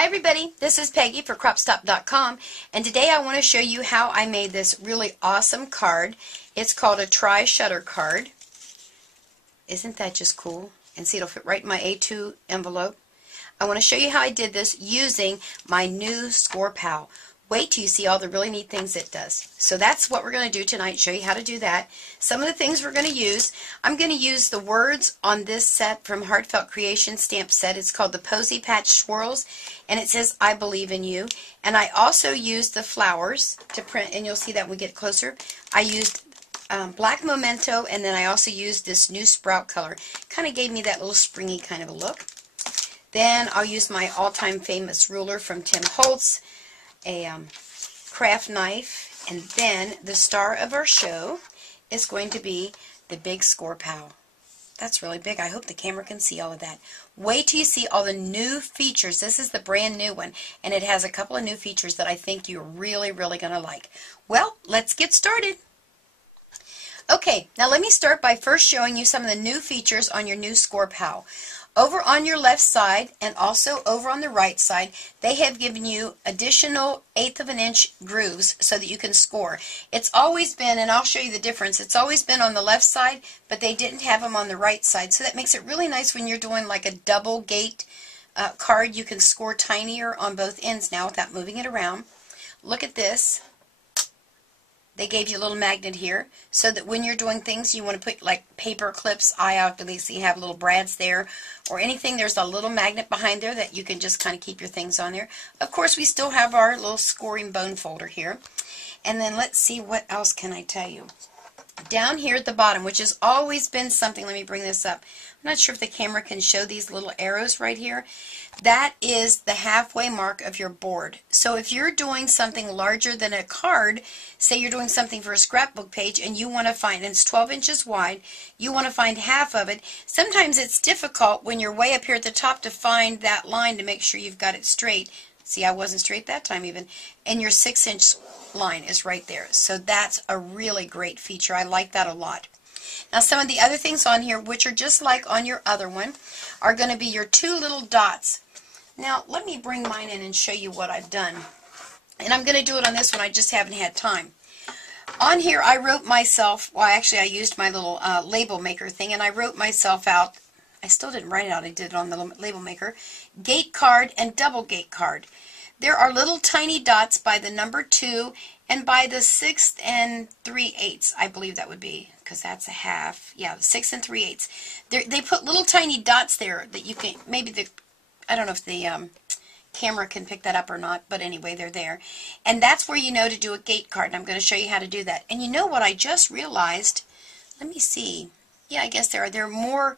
Hi everybody, this is Peggy for Cropstop.com, and today I want to show you how I made this really awesome card. It's called a Tri-Shutter card. Isn't that just cool? And see, it'll fit right in my A2 envelope. I want to show you how I did this using my new Score Pal. Wait till you see all the really neat things it does. So that's what we're going to do tonight, show you how to do that. Some of the things we're going to use, I'm going to use the words on this set from Heartfelt Creation stamp set. It's called the Posy Patch Swirls, and it says, I believe in you. And I also used the flowers to print, and you'll see that when we get closer. I used black memento, and then I also used this new sprout color. Kind of gave me that little springy kind of a look. Then I'll use my all-time famous ruler from Tim Holtz, a craft knife, and then the star of our show is going to be the big Score Pal. That's really big. I hope the camera can see all of that. Wait till you see all the new features. This is the brand new one, and it has a couple of new features that I think you're really going to like. Well, let's get started. Okay, now let me start by first showing you some of the new features on your new Score Pal. Over on your left side and also over on the right side, they have given you additional 1/8 of an inch grooves so that you can score. It's always been, and I'll show you the difference, it's always been on the left side, but they didn't have them on the right side. So that makes it really nice when you're doing like a double gate card. You can score tinier on both ends now without moving it around. Look at this. They gave you a little magnet here so that when you're doing things you want to put like paper clips, obviously so you have little brads there or anything, there's a little magnet behind there that you can just kind of keep your things on there. Of course, we still have our little scoring bone folder here. And then let's see, what else can I tell you? Down here at the bottom, which has always been something, let me bring this up. I'm not sure if the camera can show these little arrows right here. That is the halfway mark of your board. So if you're doing something larger than a card, say you're doing something for a scrapbook page and you want to find, and it's 12 inches wide, you want to find half of it. Sometimes it's difficult when you're way up here at the top to find that line to make sure you've got it straight. See, I wasn't straight that time even. And your 6-inch line is right there. So that's a really great feature. I like that a lot. Now some of the other things on here, which are just like on your other one, are going to be your two little dots. Now let me bring mine in and show you what I've done. And I'm going to do it on this one, I just haven't had time. On here I wrote myself, well actually I used my little label maker thing, and I wrote myself out, I still didn't write it out, I did it on the label maker, gate card and double gate card. There are little tiny dots by the number 2 and by the 6 3/8, I believe that would be, because that's a half. Yeah, 6 3/8. They put little tiny dots there that you can, maybe I don't know if the camera can pick that up or not, but anyway, they're there. And that's where you know to do a gate card, and I'm going to show you how to do that. And you know what I just realized? Let me see. Yeah, I guess there are more.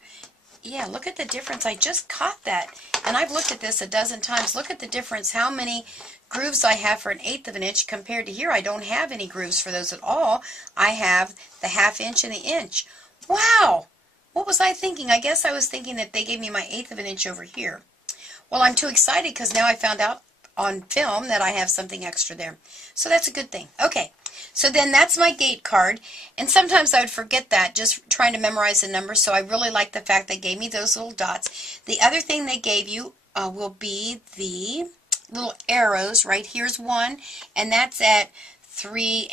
Yeah, look at the difference. I just caught that. And I've looked at this a dozen times. Look at the difference, how many grooves I have for an 1/8 of an inch compared to here. I don't have any grooves for those at all. I have the 1/2 inch and the inch. Wow! What was I thinking? I guess I was thinking that they gave me my 1/8 of an inch over here. Well, I'm too excited because now I found out on film that I have something extra there. So that's a good thing. Okay. So then that's my gate card, and sometimes I would forget that just trying to memorize the numbers, so I really like the fact they gave me those little dots. The other thing they gave you will be the little arrows. Right here's one, and that's at 3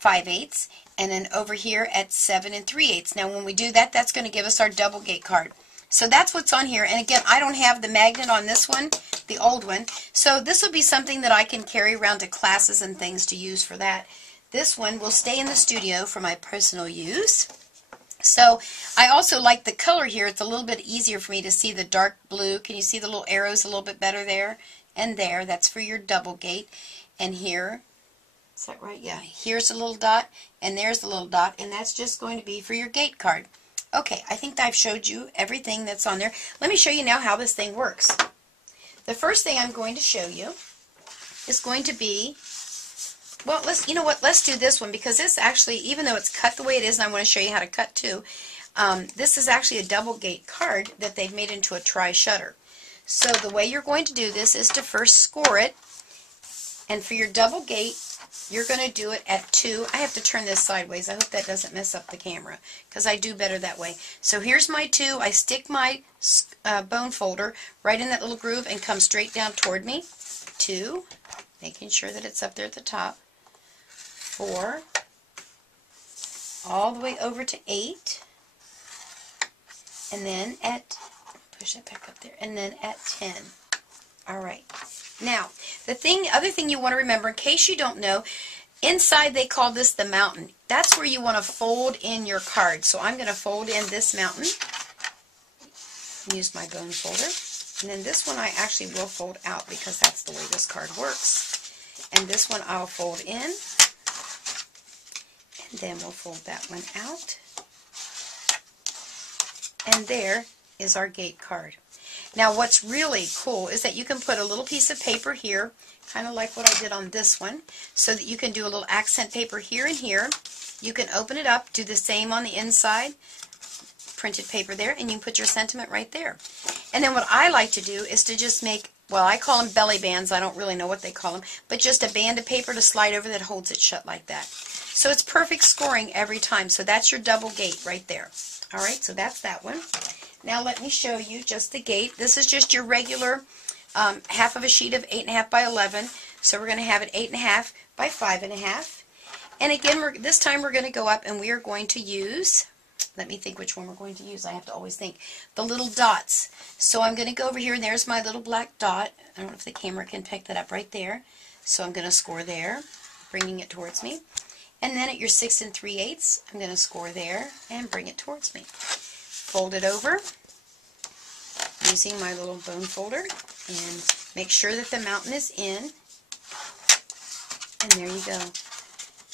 5/8, and then over here at 7 3/8. Now when we do that, that's going to give us our double gate card. So that's what's on here, and again, I don't have the magnet on this one, the old one, so this will be something that I can carry around to classes and things to use for that. This one will stay in the studio for my personal use. So I also like the color here. It's a little bit easier for me to see the dark blue. Can you see the little arrows a little bit better there? And there, that's for your double gate. And here, is that right? Yeah, here's a little dot, and there's a little dot, and that's just going to be for your gate card. Okay, I think I've showed you everything that's on there. Let me show you now how this thing works. The first thing I'm going to show you is going to be, well, you know what, let's do this one, because this actually, even though it's cut the way it is, and I want to show you how to cut too, this is actually a double gate card that they've made into a Tri-Shutter. So the way you're going to do this is to first score it, and for your double gate, you're going to do it at 2. I have to turn this sideways. I hope that doesn't mess up the camera because I do better that way. So here's my 2. I stick my bone folder right in that little groove and come straight down toward me. 2, making sure that it's up there at the top. 4, all the way over to 8, and then at, push that back up there, and then at 10. All right. Now, other thing you want to remember, in case you don't know, inside they call this the mountain. That's where you want to fold in your card. So I'm going to fold in this mountain. Use my bone folder. And then this one I actually will fold out because that's the way this card works. And this one I'll fold in. And then we'll fold that one out. And there is our gate card. Now what's really cool is that you can put a little piece of paper here, kind of like what I did on this one, so that you can do a little accent paper here and here. You can open it up, do the same on the inside, printed paper there, and you can put your sentiment right there. And then what I like to do is to just make, well, I call them belly bands, I don't really know what they call them, but just a band of paper to slide over that holds it shut like that. So it's perfect scoring every time. So that's your double gate right there. All right, so that's that one. Now let me show you just the gate. This is just your regular half of a sheet of 8.5 by 11. So we're going to have it 8.5 by 5.5. And again, this time we're going to go up and we are going to use, let me think which one we're going to use. I have to always think. The little dots. So I'm going to go over here and there's my little black dot. I don't know if the camera can pick that up right there. So I'm going to score there, bringing it towards me. And then at your 6 3/8, I'm going to score there and bring it towards me. Fold it over using my little bone folder and make sure that the mountain is in. And there you go.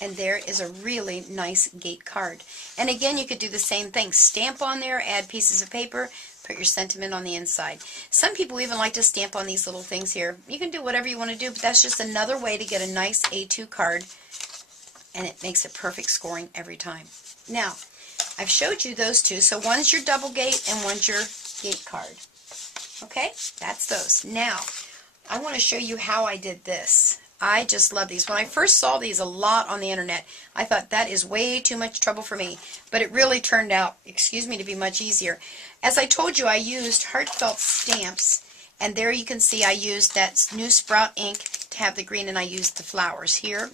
And there is a really nice gate card. And again, you could do the same thing. Stamp on there, add pieces of paper, put your sentiment on the inside. Some people even like to stamp on these little things here. You can do whatever you want to do, but that's just another way to get a nice A2 card. And it makes it perfect scoring every time. Now, I've showed you those two. So one's your double gate and one's your gate card. Okay, that's those. Now, I want to show you how I did this. I just love these. When I first saw these a lot on the internet, I thought that is way too much trouble for me. But it really turned out, excuse me, to be much easier. As I told you, I used heartfelt stamps. And there you can see I used that New Sprout ink to have the green, and I used the flowers here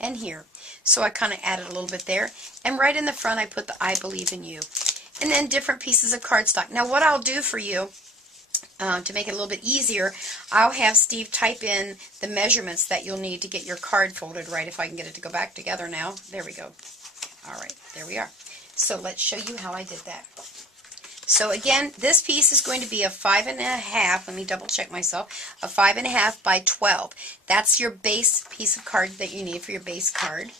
and here. So I kind of added a little bit there. And right in the front, I put the I Believe in You. And then different pieces of cardstock. Now what I'll do for you, to make it a little bit easier, I'll have Steve type in the measurements that you'll need to get your card folded right, if I can get it to go back together now. There we go. All right, there we are. So let's show you how I did that. So again, this piece is going to be a 5.5, let me double check myself, a 5.5 by 12. That's your base piece of card that you need for your base card.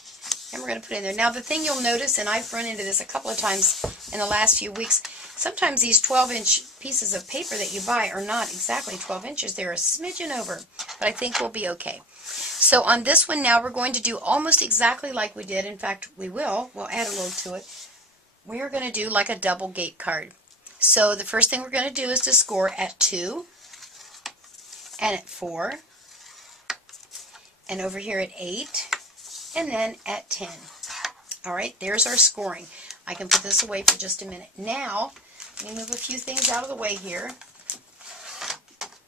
And we're going to put it in there. Now the thing you'll notice, and I've run into this a couple of times in the last few weeks, sometimes these 12-inch pieces of paper that you buy are not exactly 12 inches. They're a smidgen over, but I think we'll be okay. So on this one now, we're going to do almost exactly like we did. In fact, we'll add a little to it. We are going to do like a double gate card. So the first thing we're going to do is to score at 2, and at 4, and over here at 8, and then at 10. All right, there's our scoring. I can put this away for just a minute. Now, let me move a few things out of the way here.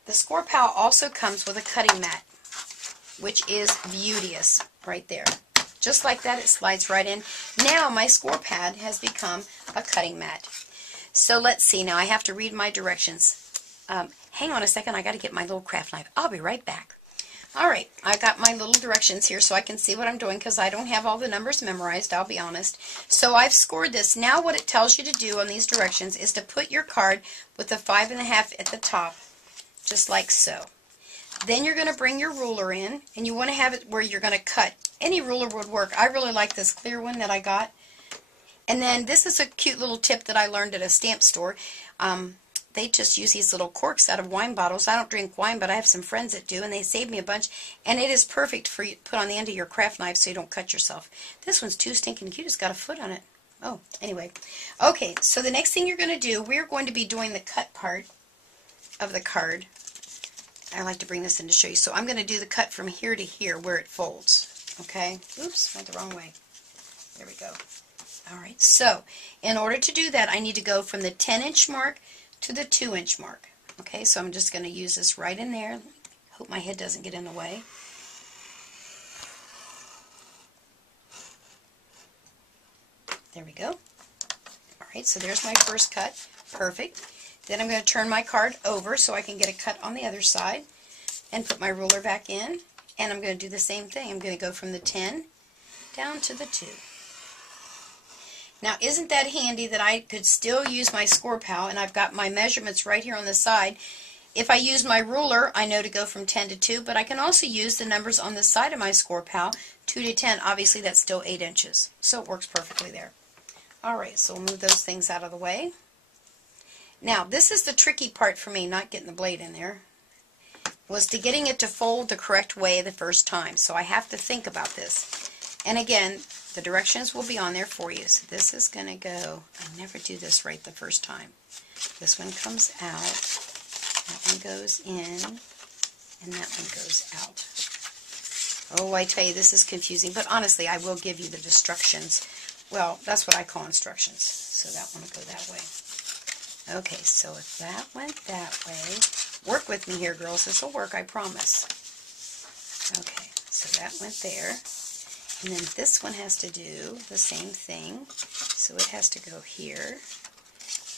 The Score Pal also comes with a cutting mat, which is beauteous right there. Just like that, it slides right in. Now my score pad has become a cutting mat. So let's see. Now I have to read my directions. Hang on a second. I got to get my little craft knife. I'll be right back. All right, I got my little directions here so I can see what I'm doing because I don't have all the numbers memorized, I'll be honest. So I've scored this. Now what it tells you to do on these directions is to put your card with the 5.5 at the top, just like so. Then you're going to bring your ruler in, and you want to have it where you're going to cut. Any ruler would work. I really like this clear one that I got. And then this is a cute little tip that I learned at a stamp store. They just use these little corks out of wine bottles. I don't drink wine, but I have some friends that do, and they saved me a bunch. And it is perfect for you to put on the end of your craft knife so you don't cut yourself. This one's too stinking cute. It's got a foot on it. Oh, anyway. Okay, so the next thing you're going to do, we're going to be doing the cut part of the card. I like to bring this in to show you. So I'm going to do the cut from here to here where it folds. Okay, oops, went the wrong way. There we go. All right, so in order to do that, I need to go from the 10-inch mark to the 2-inch mark. Okay, so I'm just going to use this right in there. Hope my head doesn't get in the way. There we go. All right, so there's my first cut. Perfect. Then I'm going to turn my card over so I can get a cut on the other side and put my ruler back in. And I'm going to do the same thing. I'm going to go from the 10 down to the 2. Now, isn't that handy that I could still use my score pal, and I've got my measurements right here on the side. If I use my ruler, I know to go from 10 to 2, but I can also use the numbers on the side of my score pal, 2 to 10. Obviously, that's still 8 inches, so it works perfectly there. All right, so we'll move those things out of the way. Now, this is the tricky part for me, not getting the blade in there, was to getting it to fold the correct way the first time. So I have to think about this. And again, the directions will be on there for you. So this is going to go, I never do this right the first time. This one comes out, that one goes in, and that one goes out. Oh, I tell you, this is confusing, but honestly, I will give you the instructions. Well, that's what I call instructions, so that one will go that way. Okay, so if that went that way, work with me here, girls. This will work, I promise. Okay, so that went there. And then this one has to do the same thing. So it has to go here.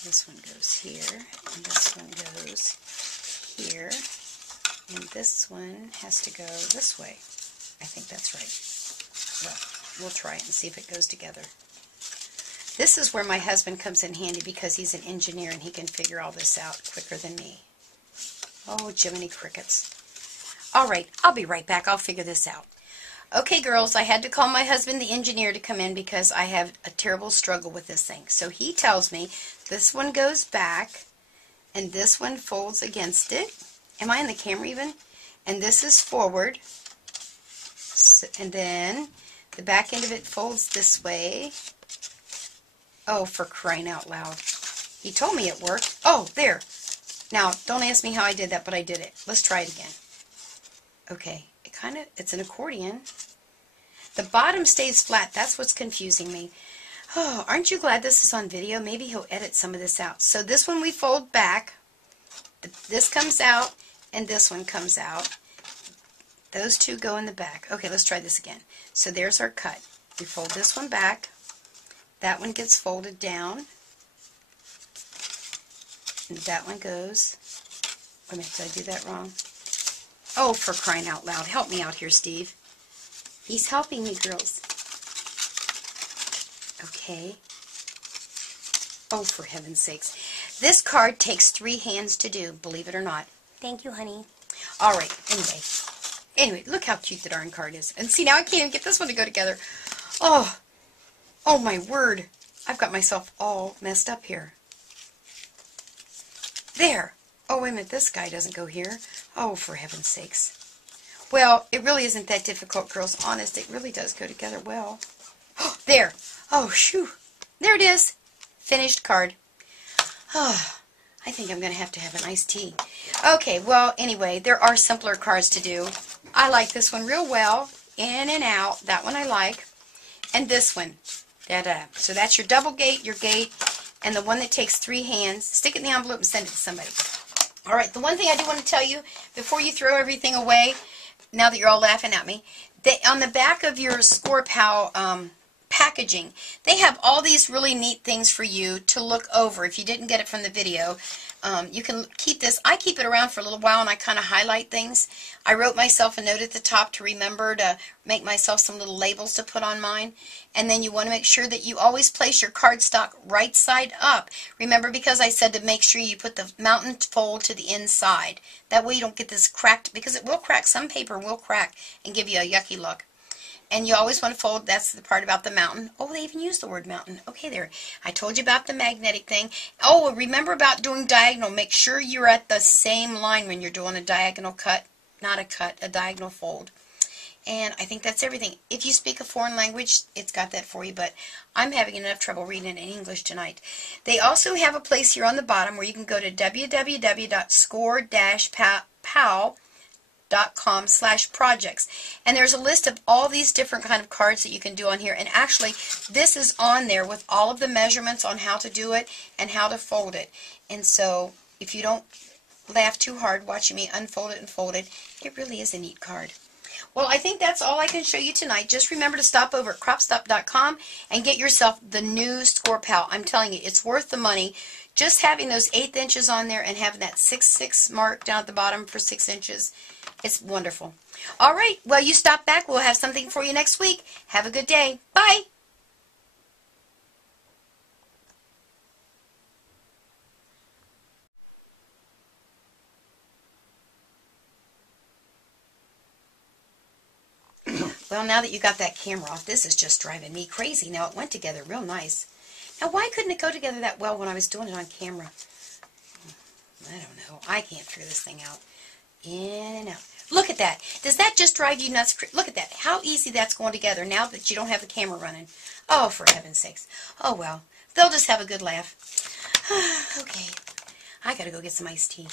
This one goes here. And this one goes here. And this one has to go this way. I think that's right. Well, we'll try it and see if it goes together. This is where my husband comes in handy because he's an engineer and he can figure all this out quicker than me. Oh, Jiminy Crickets. All right, I'll be right back. I'll figure this out. Okay, girls, I had to call my husband, the engineer, to come in because I have a terrible struggle with this thing. So he tells me this one goes back and this one folds against it. Am I in the camera even? And this is forward. So, and then the back end of it folds this way. Oh, for crying out loud. He told me it worked. Oh, there. Now, don't ask me how I did that, but I did it. Let's try it again. Okay, it's an accordion. The bottom stays flat. That's what's confusing me. Oh, aren't you glad this is on video? Maybe he'll edit some of this out. So this one we fold back. This comes out, and this one comes out. Those two go in the back. Okay, let's try this again. So there's our cut. We fold this one back. That one gets folded down. And that one goes. Wait a minute, did I do that wrong? Oh, for crying out loud. Help me out here, Steve. He's helping me, girls. Okay. Oh, for heaven's sakes. This card takes 3 hands to do, believe it or not. Thank you, honey. All right, Anyway, look how cute the darn card is. And see, now I can't even get this one to go together. Oh my word. I've got myself all messed up here. There. Oh, wait a minute, this guy doesn't go here. Oh, for heaven's sakes. Well, it really isn't that difficult, girls. Honest, it really does go together well. Oh, there. Oh, shoo. There it is. Finished card. Oh, I think I'm going to have an iced tea. Okay, well, anyway, there are simpler cards to do. I like this one real well. In and out. That one I like. And this one. Da-da. So that's your double gate, your gate, and the one that takes 3 hands. Stick it in the envelope and send it to somebody. All right, the one thing I do want to tell you before you throw everything away, now that you're all laughing at me, on the back of your Score Pal packaging, they have all these really neat things for you to look over. If you didn't get it from the video, you can keep this. I keep it around for a little while and I kind of highlight things. I wrote myself a note at the top to remember to make myself some little labels to put on mine. And then you want to make sure that you always place your cardstock right side up. Remember, because I said to make sure you put the mountain fold to the inside. That way you don't get this cracked, because it will crack. Some paper will crack and give you a yucky look. And you always want to fold. That's the part about the mountain. Oh, they even use the word mountain. Okay, there. I told you about the magnetic thing. Oh, remember about doing diagonal. Make sure you're at the same line when you're doing a diagonal cut. Not a cut, a diagonal fold. And I think that's everything. If you speak a foreign language, it's got that for you, but I'm having enough trouble reading it in English tonight. They also have a place here on the bottom where you can go to www.score-pal.com cropstop.com/projects. And there's a list of all these different kind of cards that you can do on here. And actually, this is on there with all of the measurements on how to do it and how to fold it. And so, if you don't laugh too hard watching me unfold it and fold it, it really is a neat card. Well, I think that's all I can show you tonight. Just remember to stop over at cropstop.com and get yourself the new Score Pal. I'm telling you, it's worth the money. Just having those 1/8 inches on there and having that 6/6 mark down at the bottom for 6 inches, it's wonderful. All right, well, you stop back. We'll have something for you next week. Have a good day. Bye. Well, now that you got that camera off, this is just driving me crazy. Now, it went together real nice. Now, why couldn't it go together that well when I was doing it on camera? I don't know. I can't figure this thing out. In and out. Look at that. Does that just drive you nuts? Look at that. How easy that's going together now that you don't have the camera running. Oh, for heaven's sakes. Oh, well. They'll just have a good laugh. Okay. I got to go get some iced tea.